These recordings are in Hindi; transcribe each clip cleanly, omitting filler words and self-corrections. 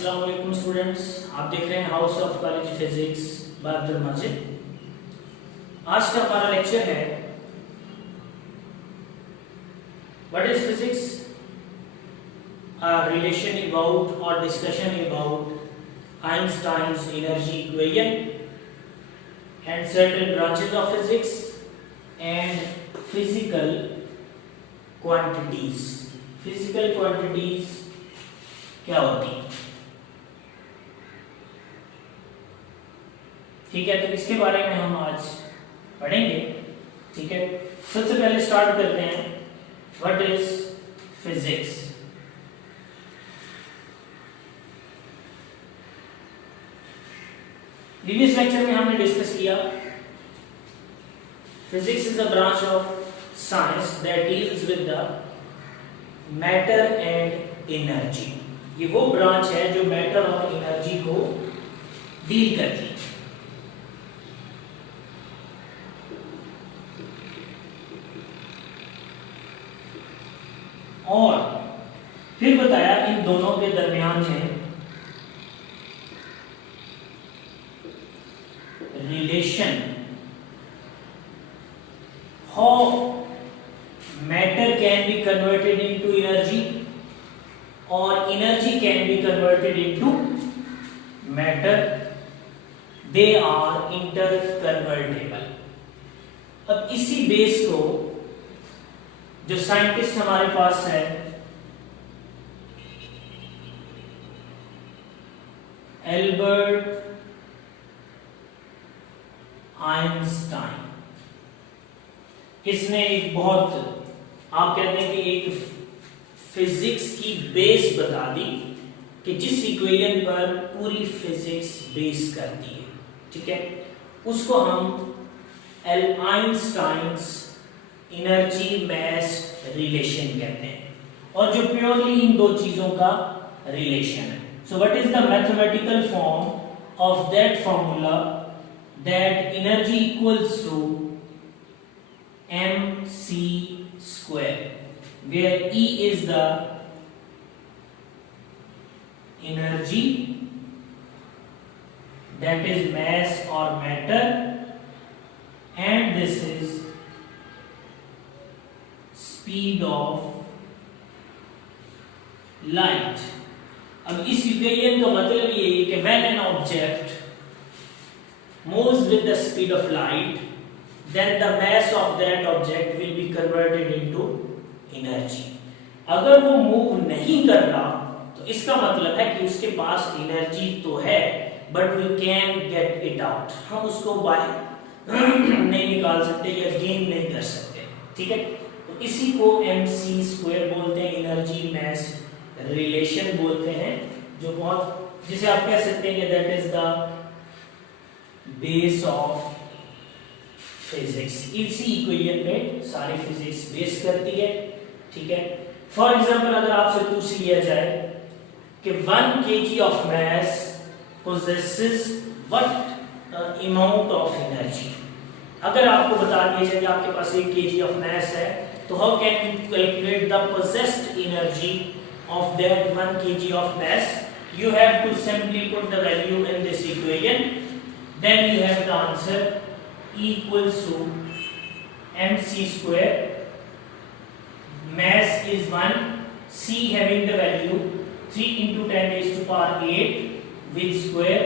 अस्सलाम वालेकुम स्टूडेंट्स, आप देख रहे हैं house of college physics by Abdul Majid. आज का हमारा लेक्चर है what is physics, relation about और discussion about Einstein's energy equation and certain branches of physics and physical quantities. Physical quantities क्या होती है, ठीक है। तो इसके बारे में हम आज पढ़ेंगे, ठीक है। सबसे पहले स्टार्ट करते हैं, what is physics. Previous lecture में हमने डिस्कस किया physics is a branch of science that deals with the matter and energy. ये वो ब्रांच है जो मैटर और एनर्जी को डील करती है। और फिर बताया इन दोनों के दरमियान में relation, how matter can be converted into energy और energy can be converted into matter, they are interconvertible. अब इसी बेस को जो साइंटिस्ट हमारे पास है एल्बर्ट आइंस्टाइन, इसने एक बहुत, आप कहते हैं कि एक फिजिक्स की बेस बता दी कि जिस इक्वेशन पर पूरी फिजिक्स बेस करती है, ठीक है। उसको हम आइंस्टाइन्स एनर्जी मैस रिलेशन कहते हैं, और जो प्योरली इन दो चीजों का रिलेशन है। So what is the mathematical form of that formula that energy equals to mc square, where E is the energy, that is mass or matter, and this is speed of light। अब इस इक्वेशन का मतलब ये है कि when an object moves with the speed of light, then the mass of that object will be converted into energy। अगर वो मूव नहीं कर रहा तो इसका मतलब है कि उसके पास एनर्जी तो है, but we can get it out, हम उसको बाहर नहीं निकाल सकते या गेन नहीं कर सकते, ठीक है। तो इसी को mc स्क्वायर बोलते हैं, एनर्जी मैस रिलेशन बोलते हैं, जो बहुत, जिसे आप कह सकते हैं कि that is the base of physics. इसी इक्वेशन पे सारी फिजिक्स बेस करती है, ठीक है। फॉर एग्जांपल अगर आपसे पूछ लिया जाए कि 1 kg of mass possesses what amount of energy, अगर आपको बता दिया जाए कि आपके पास 1 kg ऑफ मास है, तो how can you calculate the possessed energy of that 1 kg of mass? You have to simply put the value in this equation, then you have the answer equals to mc square, mass is 1, c having the value 3 into 10 raised to power 8 with square,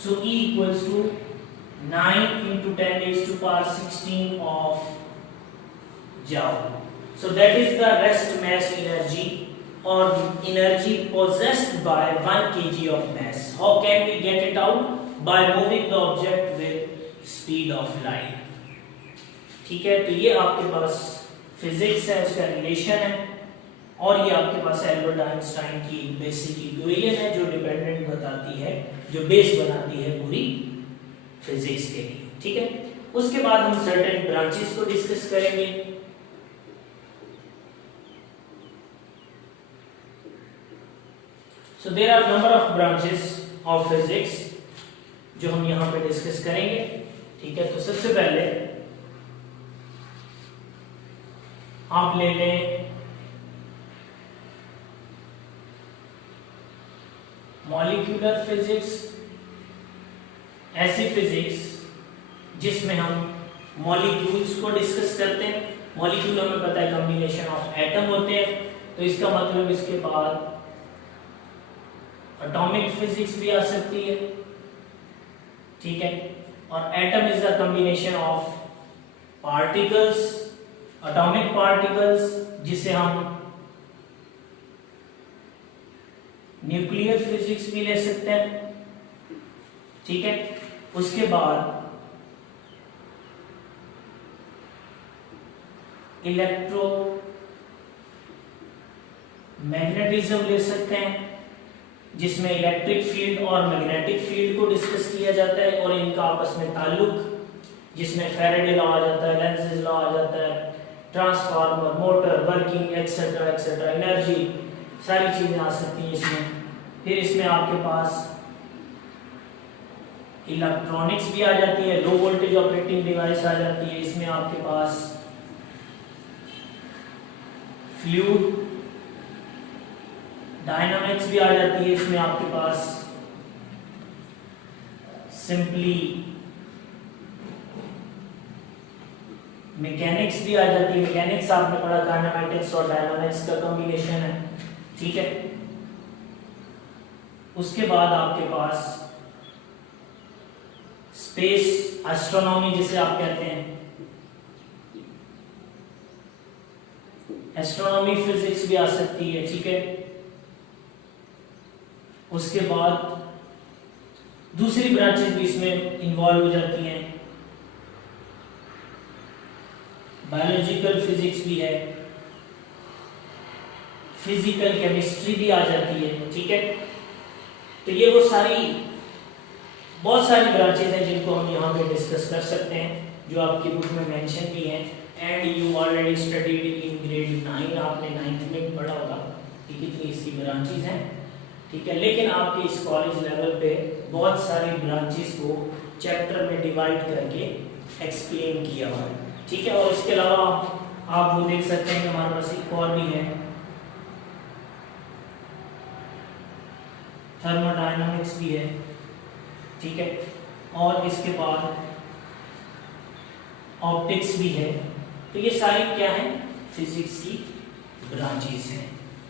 so E equals to 9 into 10 raised to power 16 of joule। So that is the rest mass energy or energy possessed by 1 kg of mass। How can we get it out? By moving the object with speed of light, ठीक है। तो ये आपके पास फिजिक्स है, उसका रिलेशन है, और ये आपके पास एल्बर्ट आइंस्टाइन की बेसिक इक्वेशन है जो डिपेंडेंट बताती है, जो बेस बनाती है पूरी फिजिक्स के लिए, ठीक है। उसके बाद हम सर्टेन ब्रांचेस को डिस्कस करेंगे। So there are number of branches of physics जो हम यहां पे डिस्कस करेंगे, ठीक है। तो सबसे पहले आप ले लें मॉलिक्यूलर फिजिक्स ऐसी फिजिक्स जिसमें हम मॉलिक्यूल्स को डिस्कस करते हैं। मॉलिक्यूल हमें पता है कॉम्बिनेशन ऑफ एटम होते हैं, तो इसका मतलब इसके बाद एटॉमिक फिजिक्स भी आ सकती है, ठीक है। और atom is the combination of particles, atomic particles, जिसे हम न्यूक्लियर फिजिक्स भी ले सकते हैं, ठीक है। उसके बाद इलेक्ट्रो मैग्नेटिज्म ले सकते हैं, जिसमें इलेक्ट्रिक फील्ड और मैग्नेटिक फील्ड को डिस्कस किया जाता है और इनका आपस में ताल्लुक, जिसमें फैराडे लॉ आ जाता है, लेंज़ेस लॉ आ जाता है, transformer, motor, working etcetera etcetera, energy, सारी चीजें आ सकती हैं इसमें। फिर इसमें आपके पास इलेक्ट्रॉनिक्स भी आ जाती है, लो वोल्टेज ऑपरेटिंग डिवाइस आ जाती है, इसमें आपके पास फ्लूइड डायनामिक्स भी आ जाती है, इसमें आपके पास सिंपली मैकेनिक्स भी आ जाती है। मैकेनिक्स आपने पढ़ा, काइनेमैटिक्स और डायनामिक्स का कॉम्बिनेशन है, ठीक है। उसके बाद आपके पास स्पेस एस्ट्रोनॉमी जिसे आप कहते हैं, एस्ट्रोनॉमी फिजिक्स भी आ सकती है, ठीक है। उसके बाद दूसरी ब्रांचेस भी इसमें इन्वॉल्व हो जाती हैं, बायोलॉजिकल फिजिक्स भी है, फिजिकल केमिस्ट्री भी आ जाती है, ठीक है। तो ये वो बहुत सारी ब्रांचेस हैं जिनको हम यहाँ पे डिस्कस कर सकते हैं, जो आपकी बुक में मेंशन भी हैं। And you already studied in grade 9, आपने 9th में पढ़ा होगा कि कितनी इसकी ब्रांचेस हैं, ठीक है। लेकिन आपके इस कॉलेज लेवल पे बहुत सारी ब्रांचेस को चैप्टर में डिवाइड करके एक्सप्लेन किया हुआ है, ठीक है। और इसके अलावा आप वो देख सकते हैं कि हमारे पास एक और भी है, थर्मोडायनामिक्स भी है, ठीक है। और इसके बाद ऑप्टिक्स भी है। तो ये सारी क्या है, फिजिक्स की ब्रांचेस हैं,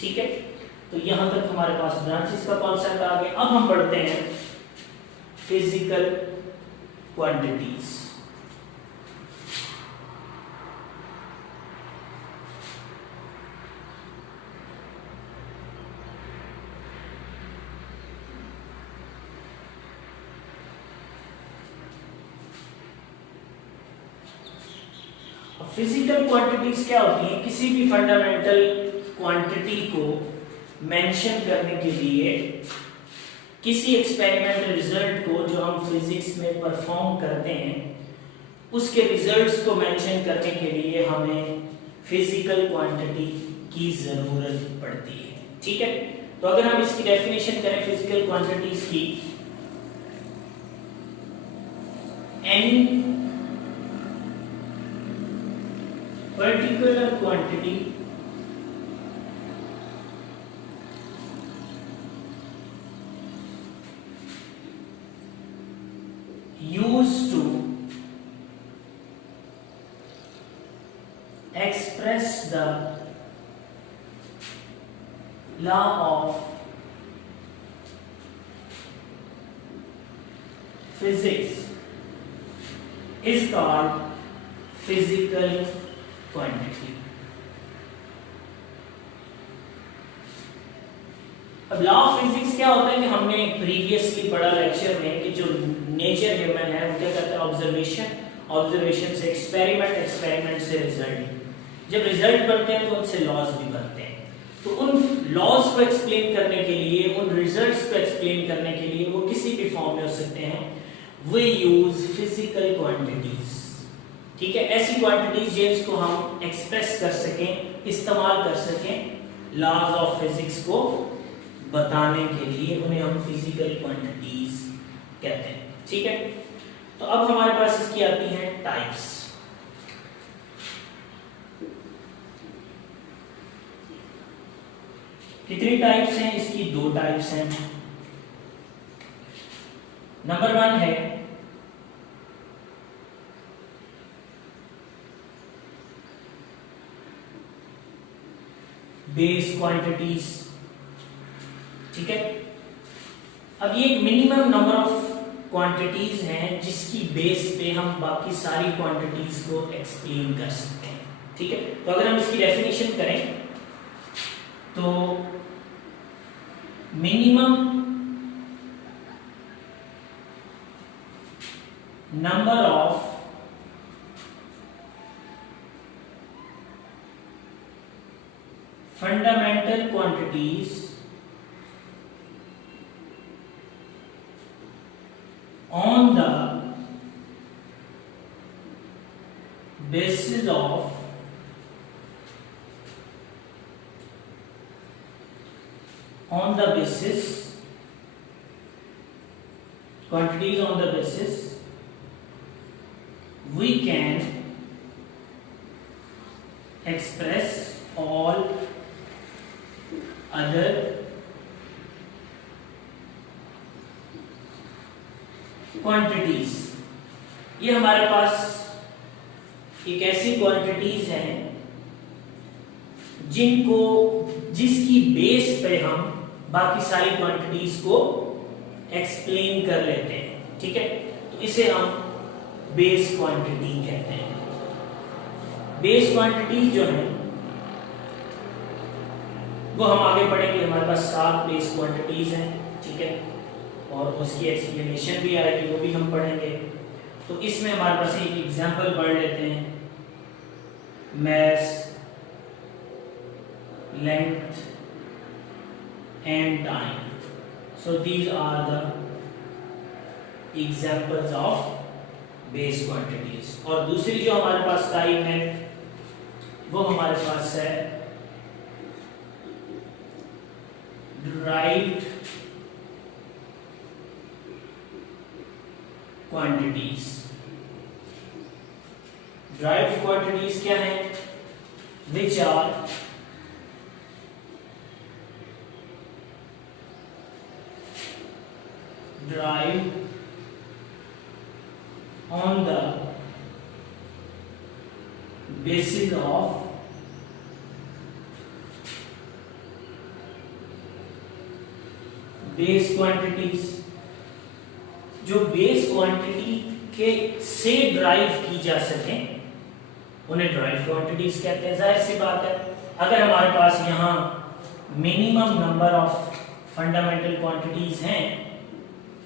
ठीक है। तो यहां तक हमारे पास ब्रांचेस का कॉन्सेप्ट आ गया। अब हम पढ़ते हैं फिजिकल क्वांटिटीज। फिजिकल क्वांटिटीज क्या होती हैं, किसी भी फंडामेंटल क्वांटिटी को मेंशन करने के लिए, किसी एक्सपेरिमेंटल रिजल्ट को जो हम फिजिक्स में परफॉर्म करते हैं उसके रिजल्ट्स को मेंशन करने के लिए हमें फिजिकल क्वांटिटी की जरूरत पड़ती है, ठीक है। तो अगर हम इसकी डेफिनेशन करें फिजिकल क्वांटिटीज की, any particular quantity used to express the law of physics is called physical quantity. अब लॉ ऑफ फिजिक्स क्या होता है कि हमने प्रीवियसली पढ़ा लेक्चर में कि जो नेचर ह्यूमन है वो क्या करता है, ऑब्जर्वेशन से एक्सपेरिमेंट, एक्सपेरिमेंट से रिजल्ट। जब रिजल्ट बनते हैं तो उनसे लॉज भी बनते हैं। तो उन लॉज को एक्सप्लेन करने के लिए, उन रिजल्ट्स को एक्सप्लेन करने के लिए, वो किसी भी फॉर्म में हो सकते हैं, वी यूज फिजिकल क्वांटिटीज, ठीक है। ऐसी क्वांटिटीज जिसको हम एक्सप्रेस कर सकें, इस्तेमाल कर सकें लॉज ऑफ फिजिक्स को बताने के लिए, उन्हें हम फिजिकल क्वांटिटीज कहते हैं, ठीक है। तो अब हमारे पास इसकी आती हैं टाइप्स। कितनी टाइप्स हैं इसकी? 2 टाइप्स हैं। नंबर 1 है बेस क्वांटिटीज। ठीक है, अब ये एक मिनिमम नंबर ऑफ क्वांटिटीज हैं जिसकी बेस पे हम बाकी सारी क्वांटिटीज को एक्सप्लेन कर सकते हैं। ठीक है, तो अगर हम इसकी डेफिनेशन करें तो minimum number of fundamental quantities on the basis of quantities on the basis we can express all other quantities. ये हमारे पास एक ऐसी क्वांटिटीज हैं जिसकी बेस पे हम बाकी सारी क्वांटिटीज को एक्सप्लेन कर लेते हैं। ठीक है, तो इसे हम बेस क्वांटिटी कहते हैं। बेस क्वांटिटीज जो है वो हम आगे पढ़ेंगे। हमारे पास 7 बेस क्वांटिटीज हैं। ठीक है, और उसकी एक्सप्लेनेशन भी आएगी, वो भी हम पढ़ेंगे। तो इसमें हमारे पास एक एग्जांपल पढ़ लेते हैं, mass, length and time. So these are the examples of base quantities. और दूसरी जो हमारे पास टाइप है वो हमारे पास है derived quantities. derived quantities क्या है? which are derived on the basis of base quantities। जो बेस क्वांटिटी के से ड्राइव की जा सके उन्हें ड्राइव क्वांटिटीज कहते हैं। जाहिर सी बात है, अगर हमारे पास यहाँ minimum number of fundamental quantities हैं,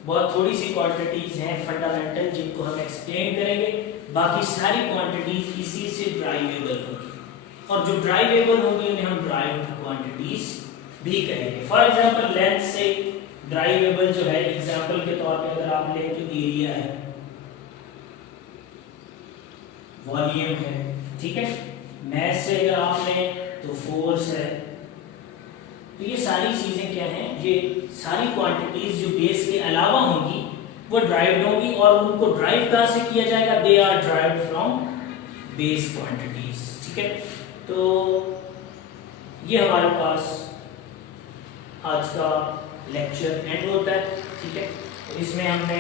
बहुत थोड़ी सी क्वांटिटीज हैं फंडामेंटल जिनको हम एक्सप्लेन करेंगे, बाकी सारी क्वांटिटीज इसी से ड्राइवेबल होंगी, और जो ड्राइवेबल होंगी उन्हें हम ड्राइव्ड क्वांटिटीज भी कहेंगे। फॉर एग्जांपल लेंथ से ड्राइवेबल जो है, एग्जांपल के तौर पे अगर आप लें तो एरिया है, वॉल्यूम है। ठीक है, मैस से अगर आप लें तो फोर्स है। तो ये सारी चीजें क्या हैं? ये सारी क्वांटिटीज जो बेस के अलावा होंगी वो ड्राइव्ड होंगी, और उनको ड्राइव कहां से किया जाएगा? They are derived from base quantities. ठीक है, तो ये हमारे पास आज का लेक्चर एंड होता है। ठीक है, तो इसमें हमने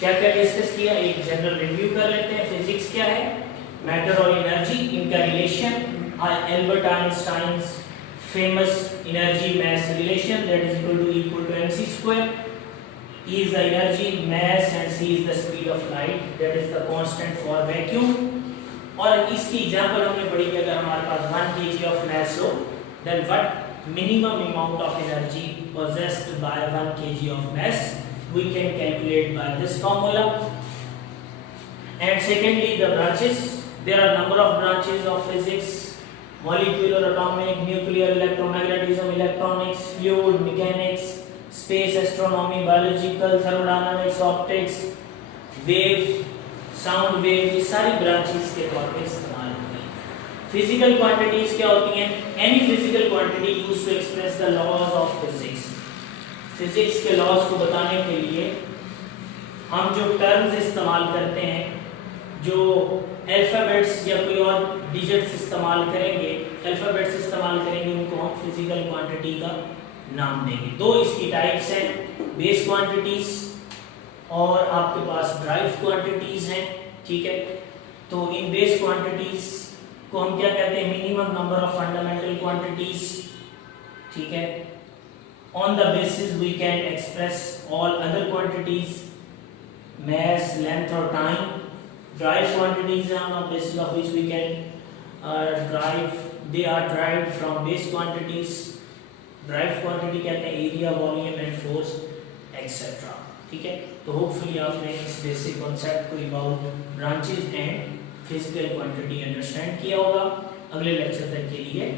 क्या क्या डिस्कस किया, एक जनरल रिव्यू कर लेते हैं। फिजिक्स क्या है, मैटर और एनर्जी, इनका relation, Albert Einstein's famous energy mass relation, that is equal to mc square. E is the energy, mass and c is the speed of light, that is the constant for vacuum। और इसकी एग्जांपल हमने पढ़ी कि अगर हमारे पास 1 kg of mass हो, then what minimum amount of energy possessed by 1 kg of mass we can calculate by this formula। And secondly, the branches, there are number of branches of physics: molecular, atomic, nuclear, electromagnetism, electronics, fluid mechanics, space astronomy, biological, thermodynamics, optics, wave, sound wave, ये सारी ब्रांचेस के तौर पे इस्तेमाल होती हैं। फिजिकल क्वांटिटीज क्या होती हैं? Any physical quantity used to express the laws of physics. Physics के लॉज को बताने के लिए हम जो टर्म्स इस्तेमाल करते हैं, जो अल्फाबेट्स या कोई और डिजिट्स इस्तेमाल करेंगे, अल्फाबेट्स इस्तेमाल करेंगे, उनको हम फिजिकल क्वांटिटी का नाम देंगे। दो इसकी टाइप्स हैं, बेस क्वांटिटीज और आपके पास ड्राइव क्वांटिटीज हैं, ठीक है। तो इन बेस क्वांटिटीज को हम क्या कहते हैं, minimum number of fundamental quantities, ठीक है। On the basis we can express all other quantities, mass, length और time. Drive quantities are on the basis of which we can drive. They are derived from base quantities. Drive quantity कहते हैं area, volume and force, etc. ठीक है। तो होपफुली आपने इस बेसिक कॉन्सेप्ट को about branches and physical quantity understand किया होगा। अगले लेक्चर तक के लिए